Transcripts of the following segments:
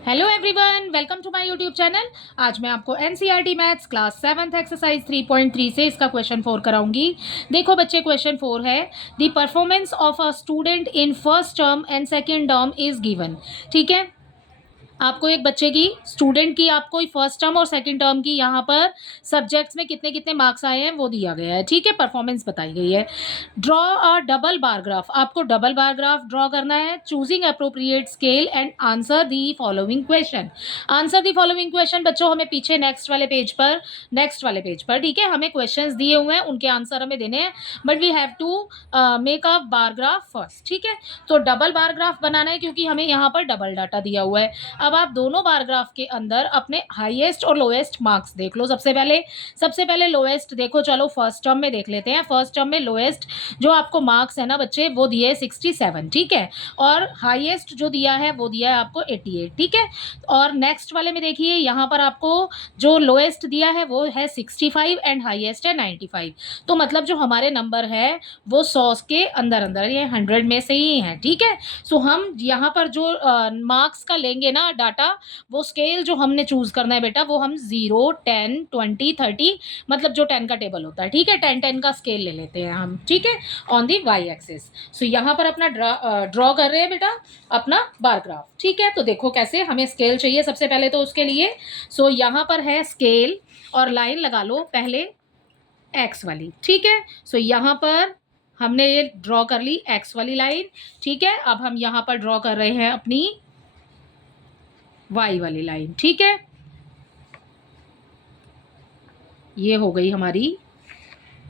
Hello everyone, welcome to my YouTube channel. आज मैं आपको NCERT maths class 7th exercise 3.3 से इसका क्वेश्चन 4 कराऊंगी। देखो बच्चे, क्वेश्चन 4 है the performance of a student in first term and second term is given. ठीक है, आपको एक बच्चे की, स्टूडेंट की, आपको फर्स्ट टर्म और सेकंड टर्म की यहाँ पर सब्जेक्ट्स में कितने कितने मार्क्स आए हैं वो दिया गया है। ठीक है, परफॉर्मेंस बताई गई है। Draw a double bar graph, आपको डबल बार ग्राफ ड्रॉ करना है। Choosing appropriate scale and answer the following question. Answer the following question बच्चों हमें पीछे नेक्स्ट वाले पेज पर, ठीक है, हमें क्वेश्चंस दिए हुए हैं, उनके आंसर हमें देने हैं, but we have to make a bar graph first. ठीक है, तो डबल बार ग्राफ बनाना है क्योंकि हमें यहाँ पर डबल डाटा दिया हुआ है। अब आप दोनों बार ग्राफ के अंदर अपने हाईएस्ट और लोएस्ट मार्क्स देख लो। सबसे पहले लोएस्ट देखो, चलो फर्स्ट टर्म में देख लेते हैं। फर्स्ट टर्म में लोएस्ट जो आपको मार्क्स है ना बच्चे, वो दिए 67। ठीक है, और हाईएस्ट जो दिया है वो दिया है आपको 88। ठीक है, और नेक्स्ट वाले में देखिए, यहाँ पर आपको जो लोएस्ट दिया है वो है 65 एंड हाईएस्ट है 95। तो मतलब जो हमारे नंबर है वो 100 के अंदर अंदर, ये 100 में से ही है। ठीक है, सो हम यहाँ पर जो मार्क्स का लेंगे ना डाटा, वो स्केल जो हमने चूज करना है बेटा, वो हम 0, 10, 20, 30, मतलब जो 10 का टेबल होता है। ठीक है, 10 का स्केल ले लेते हैं हम। ठीक है, ऑन दी वाई एक्सिस। सो यहाँ पर अपना ड्रॉ कर रहे हैं बेटा अपना बार ग्राफ। ठीक है, तो देखो कैसे हमें स्केल चाहिए सबसे पहले तो उसके लिए। सो यहाँ पर है स्केल और लाइन लगा लो पहले एक्स वाली। ठीक है, सो यहाँ पर हमने ये ड्रॉ कर ली एक्स वाली लाइन। ठीक है, अब हम यहाँ पर ड्रॉ कर रहे हैं अपनी वाई वाली लाइन। ठीक है, ये हो गई हमारी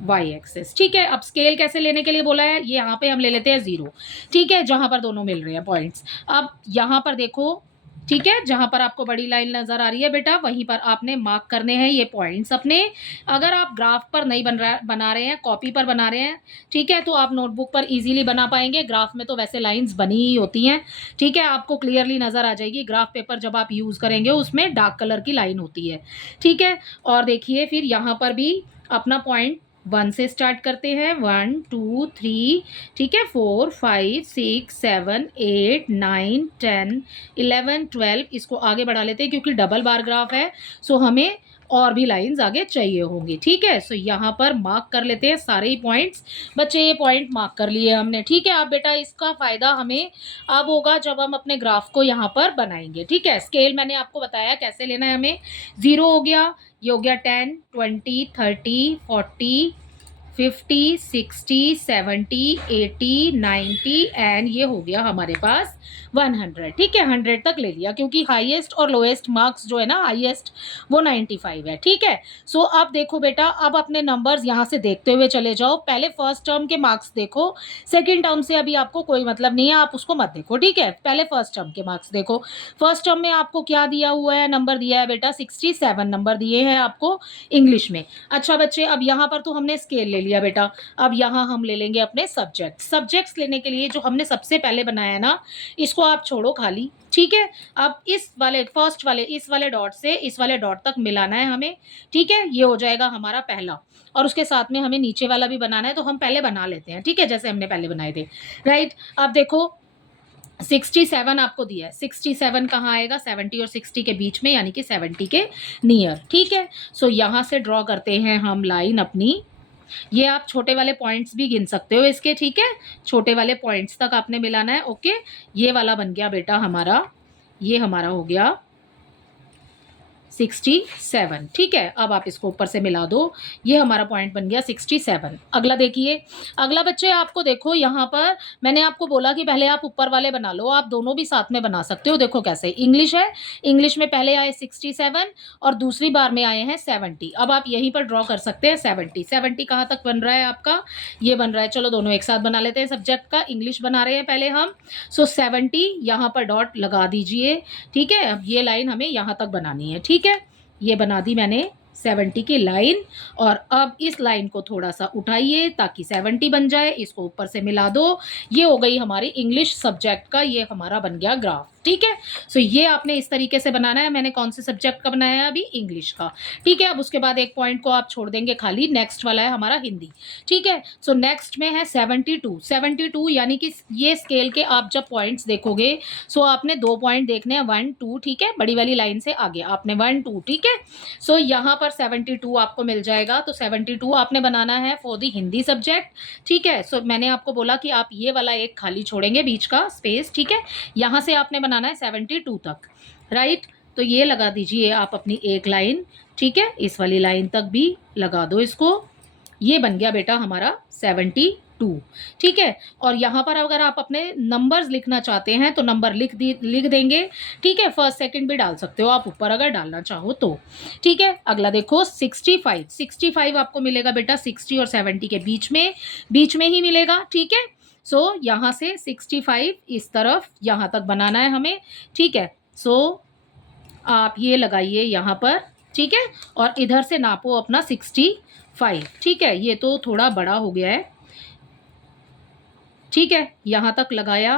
वाई एक्सेस। ठीक है, अब स्केल कैसे लेने के लिए बोला है, ये यहाँ पे हम ले लेते हैं 0। ठीक है, जहां पर दोनों मिल रहे हैं पॉइंट्स। अब यहाँ पर देखो, ठीक है, जहां पर आपको बड़ी लाइन नजर आ रही है बेटा, वहीं पर आपने मार्क करने हैं ये पॉइंट्स अपने। अगर आप ग्राफ पर नहीं बना रहे हैं, कॉपी पर बना रहे हैं, ठीक है, तो आप नोटबुक पर इजीली बना पाएंगे। ग्राफ में तो वैसे लाइंस बनी ही होती हैं। ठीक है, आपको क्लियरली नजर आ जाएगी। ग्राफ पेपर जब आप यूज करेंगे उसमें डार्क कलर की लाइन होती है। ठीक है, और देखिए फिर यहाँ पर भी अपना पॉइंट 1 से स्टार्ट करते हैं। 1, 2, 3, ठीक है, 4, 5, 6, 7, 8, 9, 10, 11, 12, इसको आगे बढ़ा लेते हैं क्योंकि डबल बार ग्राफ है। सो हमें और भी लाइंस आगे चाहिए होंगी। ठीक है, सो यहाँ पर मार्क कर लेते हैं सारे ही पॉइंट्स। बच्चे ये पॉइंट मार्क कर लिए हमने। ठीक है, अब बेटा इसका फायदा हमें अब होगा जब हम अपने ग्राफ को यहाँ पर बनाएंगे। ठीक है, स्केल मैंने आपको बताया कैसे लेना है हमें। 0 हो गया, ये हो गया 10, 20, 30, 40, 50, 60, 70, 80, 90 एंड ये हो गया हमारे पास 100। ठीक है, 100 तक ले लिया क्योंकि हाईएस्ट और लोएस्ट मार्क्स जो है ना, हाईएस्ट वो 95 है। ठीक है, सो अब देखो बेटा, अब अपने नंबर्स यहाँ से देखते हुए चले जाओ। पहले फर्स्ट टर्म के मार्क्स देखो, सेकेंड टर्म से अभी आपको कोई मतलब नहीं है, आप उसको मत देखो। ठीक है, पहले फर्स्ट टर्म के मार्क्स देखो। फर्स्ट टर्म में आपको क्या दिया हुआ है, नंबर दिया है बेटा 67 नंबर दिए हैं आपको इंग्लिश में। अच्छा बच्चे, अब यहाँ पर तो हमने स्केल ले लिया बेटा, अब यहाँ हम ले लेंगे अपने सब्जेक्ट्स लेने के लिए जो हमने सबसे पहले बनाया है ना, इसको आप छोड़ो खाली। ठीक है, अब इस वाले फर्स्ट वाले इस वाले डॉट से इस वाले डॉट तक मिलाना है हमें। ठीक है, ये हो जाएगा हमारा पहला, और उसके साथ में हमें नीचे वाला भी बनाना है, तो हम पहले बना लेते हैं। ठीक है, जैसे हमने पहले बनाए थे। राइट, अब देखो 67 आपको दिया है। 67 कहाँ आएगा, 70 और 60 के बीच में, यानी कि 70 के नियर। ठीक है, सो यहाँ से ड्रॉ करते हैं हम लाइन अपनी। ये आप छोटे वाले पॉइंट्स भी गिन सकते हो इसके। ठीक है, छोटे वाले पॉइंट्स तक आपने मिलाना है। ओके, ये वाला बन गया बेटा हमारा, ये हमारा हो गया 67। ठीक है, अब आप इसको ऊपर से मिला दो, ये हमारा पॉइंट बन गया 67। अगला देखिए, अगला बच्चे आपको देखो, यहाँ पर मैंने आपको बोला कि पहले आप ऊपर वाले बना लो, आप दोनों भी साथ में बना सकते हो। देखो कैसे, इंग्लिश है, इंग्लिश में पहले आए 67 और दूसरी बार में आए हैं 70। अब आप यहीं पर ड्रॉ कर सकते हैं 70 कहाँ तक बन रहा है आपका, ये बन रहा है। चलो दोनों एक साथ बना लेते हैं। सब्जेक्ट का इंग्लिश बना रहे हैं पहले हम। सो 70 यहाँ पर डॉट लगा दीजिए। ठीक है, अब ये लाइन हमें यहाँ तक बनानी है। ठीक है, ये बना दी मैंने 70 की लाइन, और अब इस लाइन को थोड़ा सा उठाइए ताकि 70 बन जाए, इसको ऊपर से मिला दो। ये हो गई हमारी इंग्लिश सब्जेक्ट का, ये हमारा बन गया ग्राफ। ठीक है, सो ये आपने इस तरीके से बनाना है। मैंने कौन से सब्जेक्ट का बनाया है अभी? इंग्लिश का। ठीक है, अब उसके बाद एक पॉइंट को आप छोड़ देंगे खाली, नेक्स्ट वाला है हमारा हिंदी। ठीक है, सो नेक्स्ट में है 72। 72 यानी कि ये स्केल के आप जब पॉइंट्स देखोगे, सो आपने 2 पॉइंट देखने हैं, 1 2। ठीक है, बड़ी वाली लाइन से आगे आपने 1 2। ठीक है, सो यहाँ पर 72 आपको मिल जाएगा। तो 72 आपने बनाना है फॉर द हिंदी सब्जेक्ट। ठीक है, सो मैंने आपको बोला कि आप ये वाला एक खाली छोड़ेंगे बीच का स्पेस। ठीक है, यहाँ से आपने बनाना है 72 तक, राइट। तो ये लगा दीजिए आप अपनी एक लाइन। ठीक है, इस वाली लाइन तक भी लगा दो इसको। ये बन गया बेटा हमारा 72। ठीक है, और यहाँ पर अगर आप अपने नंबर्स लिखना चाहते हैं तो नंबर लिख देंगे। ठीक है, फर्स्ट सेकंड भी डाल सकते हो आप ऊपर अगर डालना चाहो तो। ठीक है, अगला देखो 65। 65 आपको मिलेगा बेटा 60 और 70 के बीच में ही मिलेगा। ठीक है, सो यहाँ से 65 इस तरफ यहाँ तक बनाना है हमें। ठीक है, सो आप ये लगाइए यहाँ पर। ठीक है, और इधर से नापो अपना 65। ठीक है, ये तो थोड़ा बड़ा हो गया है। ठीक है, यहाँ तक लगाया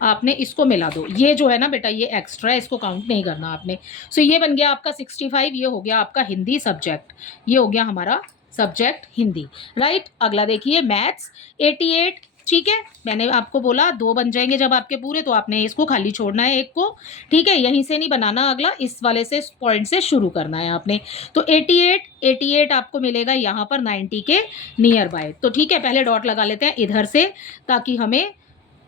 आपने, इसको मिला दो। ये जो है ना बेटा ये एक्स्ट्रा है, इसको काउंट नहीं करना आपने। सो ये बन गया आपका 65। ये हो गया आपका हिंदी सब्जेक्ट, ये हो गया हमारा सब्जेक्ट हिंदी, राइट। अगला देखिए मैथ्स 88। ठीक है, मैंने आपको बोला 2 बन जाएंगे जब आपके पूरे, तो आपने इसको खाली छोड़ना है एक को। ठीक है, यहीं से नहीं बनाना, अगला इस वाले से पॉइंट से शुरू करना है आपने। तो 88 आपको मिलेगा यहाँ पर 90 के नियर बाय। तो ठीक है, पहले डॉट लगा लेते हैं इधर से ताकि हमें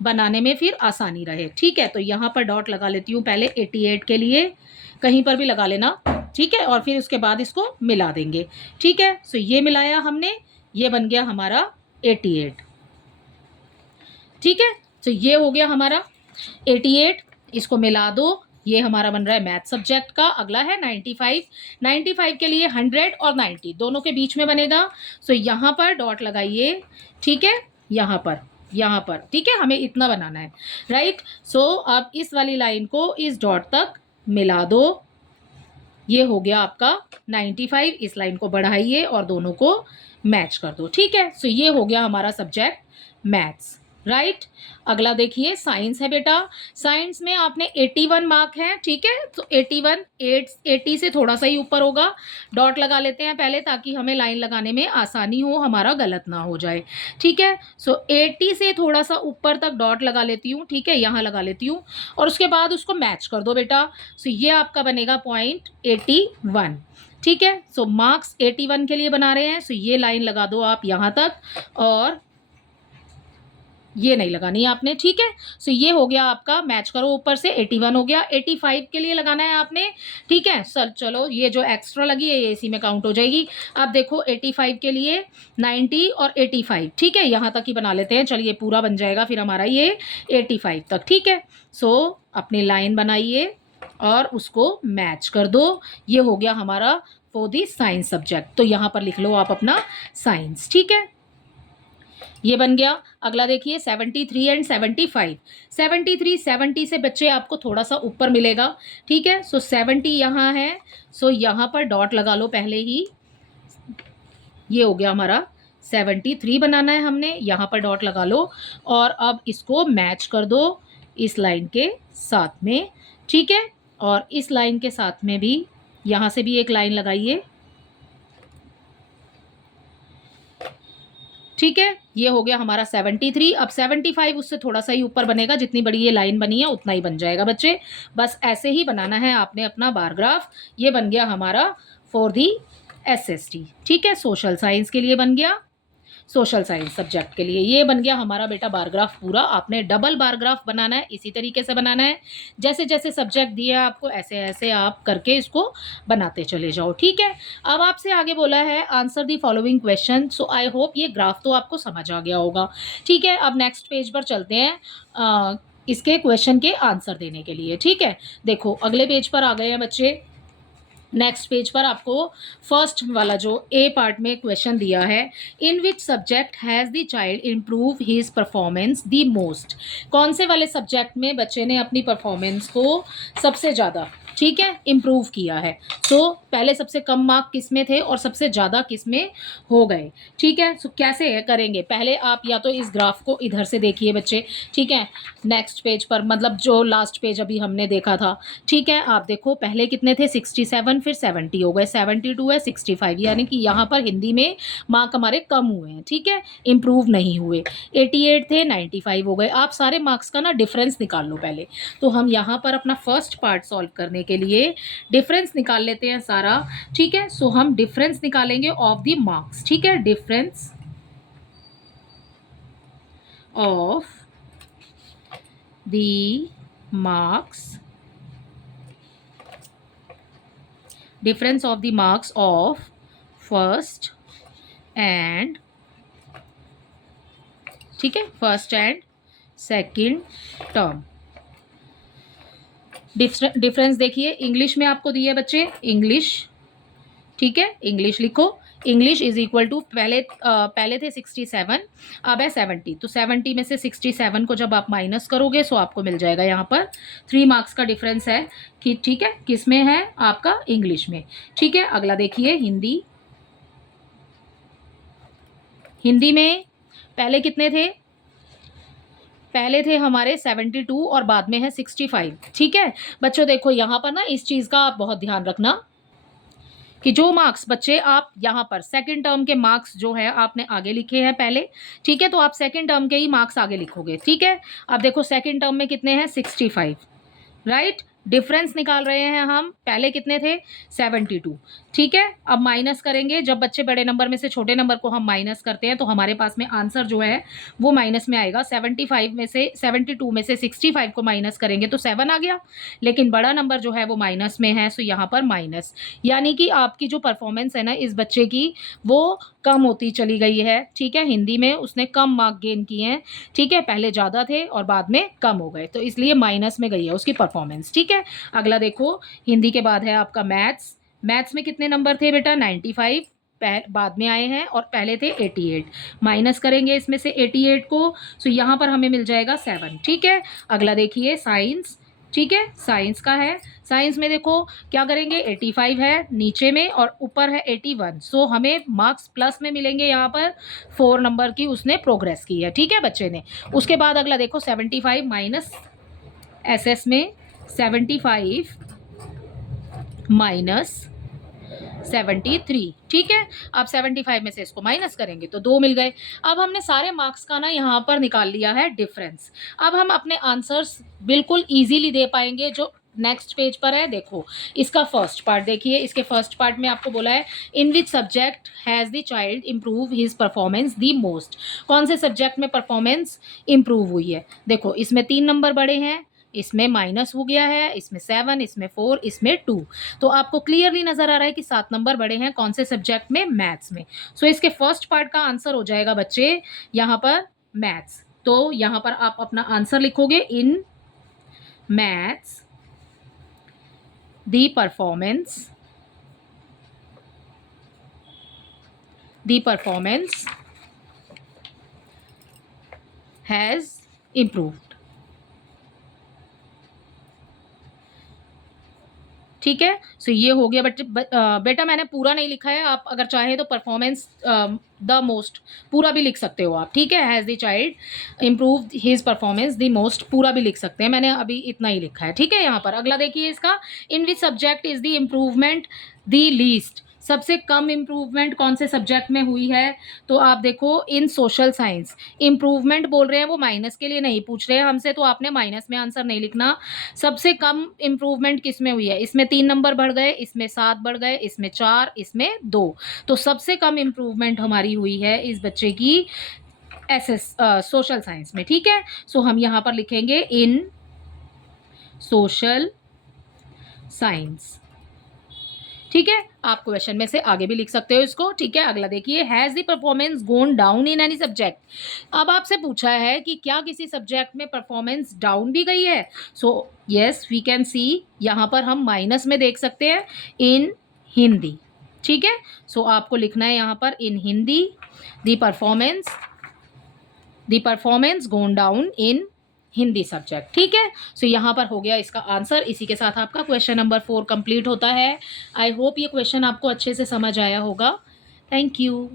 बनाने में फिर आसानी रहे। ठीक है, तो यहाँ पर डॉट लगा लेती हूँ पहले 88 के लिए, कहीं पर भी लगा लेना। ठीक है, और फिर उसके बाद इसको मिला देंगे। ठीक है, सो ये मिलाया हमने, ये बन गया हमारा 88। ठीक है, तो ये हो गया हमारा 88। इसको मिला दो, ये हमारा बन रहा है मैथ सब्जेक्ट का। अगला है 95। 95 के लिए 100 और 90 दोनों के बीच में बनेगा। सो यहाँ पर डॉट लगाइए। ठीक है, यहाँ पर। ठीक है, हमें इतना बनाना है, राइट। सो अब इस वाली लाइन को इस डॉट तक मिला दो। ये हो गया आपका 95। इस लाइन को बढ़ाइए और दोनों को मैच कर दो। ठीक है, सो ये हो गया हमारा सब्जेक्ट मैथ्स, राइट। अगला देखिए साइंस है बेटा। साइंस में आपने 81 मार्क है। ठीक है, तो 81 80 से थोड़ा सा ही ऊपर होगा। डॉट लगा लेते हैं पहले ताकि हमें लाइन लगाने में आसानी हो, हमारा गलत ना हो जाए। ठीक है, सो 80 से थोड़ा सा ऊपर तक डॉट लगा लेती हूँ। ठीक है, यहाँ लगा लेती हूँ और उसके बाद उसको मैच कर दो बेटा। सो ये आपका बनेगा पॉइंट 81। ठीक है, सो मार्क्स 81 के लिए बना रहे हैं। सो ये लाइन लगा दो आप यहाँ तक, और ये नहीं लगानी है आपने। ठीक है, सो ये हो गया आपका, मैच करो ऊपर से 81 हो गया। 85 के लिए लगाना है आपने। ठीक है सर, चलो ये जो एक्स्ट्रा लगी है ये इसी में काउंट हो जाएगी। अब देखो 85 के लिए 90 और 85। ठीक है, यहाँ तक ही बना लेते हैं, चलिए पूरा बन जाएगा फिर हमारा ये 85 तक। ठीक है, सो अपनी लाइन बनाइए और उसको मैच कर दो। ये हो गया हमारा फॉर दी साइंस सब्जेक्ट। तो यहाँ पर लिख लो आप अपना साइंस। ठीक है, ये बन गया। अगला देखिए 73 एंड 75। 73 70 से बच्चे आपको थोड़ा सा ऊपर मिलेगा। ठीक है, सो 70 यहाँ है, सो यहाँ पर डॉट लगा लो पहले ही। ये हो गया हमारा 73 बनाना है हमने, यहाँ पर डॉट लगा लो और अब इसको मैच कर दो इस लाइन के साथ में। ठीक है, और इस लाइन के साथ में भी यहाँ से भी एक लाइन लगाइए। ठीक है, ये हो गया हमारा 73। अब 75 उससे थोड़ा सा ही ऊपर बनेगा, जितनी बड़ी ये लाइन बनी है उतना ही बन जाएगा बच्चे। बस ऐसे ही बनाना है आपने अपना बार ग्राफ। ये बन गया हमारा फॉर दी SST। ठीक है, सोशल साइंस के लिए बन गया, सोशल साइंस सब्जेक्ट के लिए ये बन गया हमारा बेटा बार ग्राफ पूरा। आपने डबल बार ग्राफ बनाना है, इसी तरीके से बनाना है। जैसे जैसे सब्जेक्ट दिए हैं आपको ऐसे ऐसे आप करके इसको बनाते चले जाओ। ठीक है, अब आपसे आगे बोला है answer the following question. So I hope ये ग्राफ तो आपको समझ आ गया होगा। ठीक है, अब नेक्स्ट पेज पर चलते हैं इसके क्वेश्चन के आंसर देने के लिए। ठीक है, देखो अगले पेज पर आ गए हैं बच्चे। नेक्स्ट पेज पर आपको फर्स्ट वाला जो ए पार्ट में क्वेश्चन दिया है, in which subject has the child improve his performance the most. कौन से वाले सब्जेक्ट में बच्चे ने अपनी परफॉर्मेंस को सबसे ज़्यादा ठीक है, इम्प्रूव किया है। तो पहले सबसे कम मार्क किस में थे और सबसे ज़्यादा किस में हो गए। ठीक है, सो कैसे करेंगे, पहले आप या तो इस ग्राफ को इधर से देखिए बच्चे। ठीक है, नेक्स्ट पेज पर, मतलब जो लास्ट पेज अभी हमने देखा था। ठीक है, आप देखो पहले कितने थे 67, फिर 70 हो गए, 72 है, 65, यानी कि यहाँ पर हिंदी में मार्क हमारे कम हुए हैं। ठीक है, इम्प्रूव नहीं हुए। 88 थे, 95 हो गए। आप सारे मार्क्स का ना डिफरेंस निकाल लो पहले। तो हम यहाँ पर अपना फर्स्ट पार्ट सॉल्व करने के लिए डिफरेंस निकाल लेते हैं सारा। ठीक है, सो हम डिफरेंस निकालेंगे ऑफ द मार्क्स। ठीक है, difference of the marks, difference of the marks of first and, ठीक है, first and second term. Difference देखिए, इंग्लिश में आपको दिए बच्चे, इंग्लिश। ठीक है, इंग्लिश लिखो। इंग्लिश इज इक्वल टू, पहले थे 67, अब है 70। तो 70 में से 67 को जब आप माइनस करोगे सो आपको मिल जाएगा यहाँ पर 3 मार्क्स का डिफरेंस है कि, ठीक है, किस में है आपका, इंग्लिश में। ठीक है, अगला देखिए हिंदी। हिंदी में पहले कितने थे, पहले थे हमारे 72 और बाद में है 65। ठीक है बच्चों, देखो यहाँ पर ना इस चीज़ का आप बहुत ध्यान रखना कि जो मार्क्स बच्चे आप यहाँ पर सेकंड टर्म के मार्क्स जो है आपने आगे लिखे हैं पहले। ठीक है, तो आप सेकंड टर्म के ही मार्क्स आगे लिखोगे। ठीक है, अब देखो सेकंड टर्म में कितने हैं, 65, राइट। डिफरेंस निकाल रहे हैं हम, पहले कितने थे 72। ठीक है, अब माइनस करेंगे, जब बच्चे बड़े नंबर में से छोटे नंबर को हम माइनस करते हैं तो हमारे पास में आंसर जो है वो माइनस में आएगा। 75 में से 72 में से 65 को माइनस करेंगे तो 7 आ गया, लेकिन बड़ा नंबर जो है वो माइनस में है, सो यहाँ पर माइनस, यानी कि आपकी जो परफॉर्मेंस है ना इस बच्चे की वो कम होती चली गई है। ठीक है, हिंदी में उसने कम मार्क गेन किए हैं। ठीक है, पहले ज़्यादा थे और बाद में कम हो गए, तो इसलिए माइनस में गई है उसकी परफॉर्मेंस। ठीक है, अगला देखो, हिंदी के बाद है आपका मैथ्स। मैथ्स में कितने नंबर थे बेटा, 95 बाद में आए हैं और पहले थे 88। माइनस करेंगे इसमें से 88 को, सो यहाँ पर हमें मिल जाएगा 7। ठीक है, अगला देखिए साइंस। ठीक है, साइंस का है। साइंस में देखो क्या करेंगे, 85 है नीचे में और ऊपर है 81, सो हमें मार्क्स प्लस में मिलेंगे। यहाँ पर 4 नंबर की उसने प्रोग्रेस की है। ठीक है बच्चे ने। उसके बाद अगला देखो 75 माइनस, एसएस में 75 माइनस 73। ठीक है, अब 75 में से इसको माइनस करेंगे तो 2 मिल गए। अब हमने सारे मार्क्स का ना यहाँ पर निकाल लिया है डिफरेंस। अब हम अपने आंसर्स बिल्कुल इजीली दे पाएंगे। जो नेक्स्ट पेज पर है देखो, इसका फर्स्ट पार्ट देखिए। इसके फर्स्ट पार्ट में आपको बोला है, in which subject has the child improve his performance the most. कौन से सब्जेक्ट में परफॉर्मेंस इम्प्रूव हुई है। देखो इसमें 3 नंबर बड़े हैं, इसमें माइनस हो गया है, इसमें 7, इसमें 4, इसमें 2। तो आपको क्लियरली नजर आ रहा है कि 7 नंबर बड़े हैं कौन से सब्जेक्ट में, मैथ्स में। सो इसके फर्स्ट पार्ट का आंसर हो जाएगा बच्चे यहाँ पर मैथ्स। तो यहाँ पर आप अपना आंसर लिखोगे, in maths the performance has improved. ठीक है, सो ये हो गया। बट बेटा मैंने पूरा नहीं लिखा है, आप अगर चाहे तो परफॉर्मेंस द मोस्ट पूरा भी लिख सकते हो आप। ठीक है, has the child improve his performance the most पूरा भी लिख सकते हैं, मैंने अभी इतना ही लिखा है। ठीक है, यहाँ पर अगला देखिए इसका, in which subject is the improvement the least. सबसे कम इम्प्रूवमेंट कौन से सब्जेक्ट में हुई है, तो आप देखो इन सोशल साइंस। इम्प्रूवमेंट बोल रहे हैं, वो माइनस के लिए नहीं पूछ रहे हैं हमसे, तो आपने माइनस में आंसर नहीं लिखना। सबसे कम इम्प्रूवमेंट किस में हुई है, इसमें 3 नंबर बढ़ गए, इसमें 7 बढ़ गए, इसमें 4, इसमें 2। तो सबसे कम इम्प्रूवमेंट हमारी हुई है इस बच्चे की एसएस सोशल साइंस में। ठीक है, सो हम यहाँ पर लिखेंगे इन सोशल साइंस। ठीक है, आप क्वेश्चन में से आगे भी लिख सकते हो इसको। ठीक है, अगला देखिए, has the performance gone down in any subject. अब आपसे पूछा है कि क्या किसी सब्जेक्ट में परफॉर्मेंस डाउन भी गई है। So yes we can see, यहाँ पर हम माइनस में देख सकते हैं, इन हिंदी। ठीक है, सो आपको लिखना है यहाँ पर in Hindi the performance gone down in Hindi subject. ठीक है, सो यहाँ पर हो गया इसका आंसर। इसी के साथ आपका क्वेश्चन नंबर 4 कंप्लीट होता है। आई होप ये क्वेश्चन आपको अच्छे से समझ आया होगा। Thank you.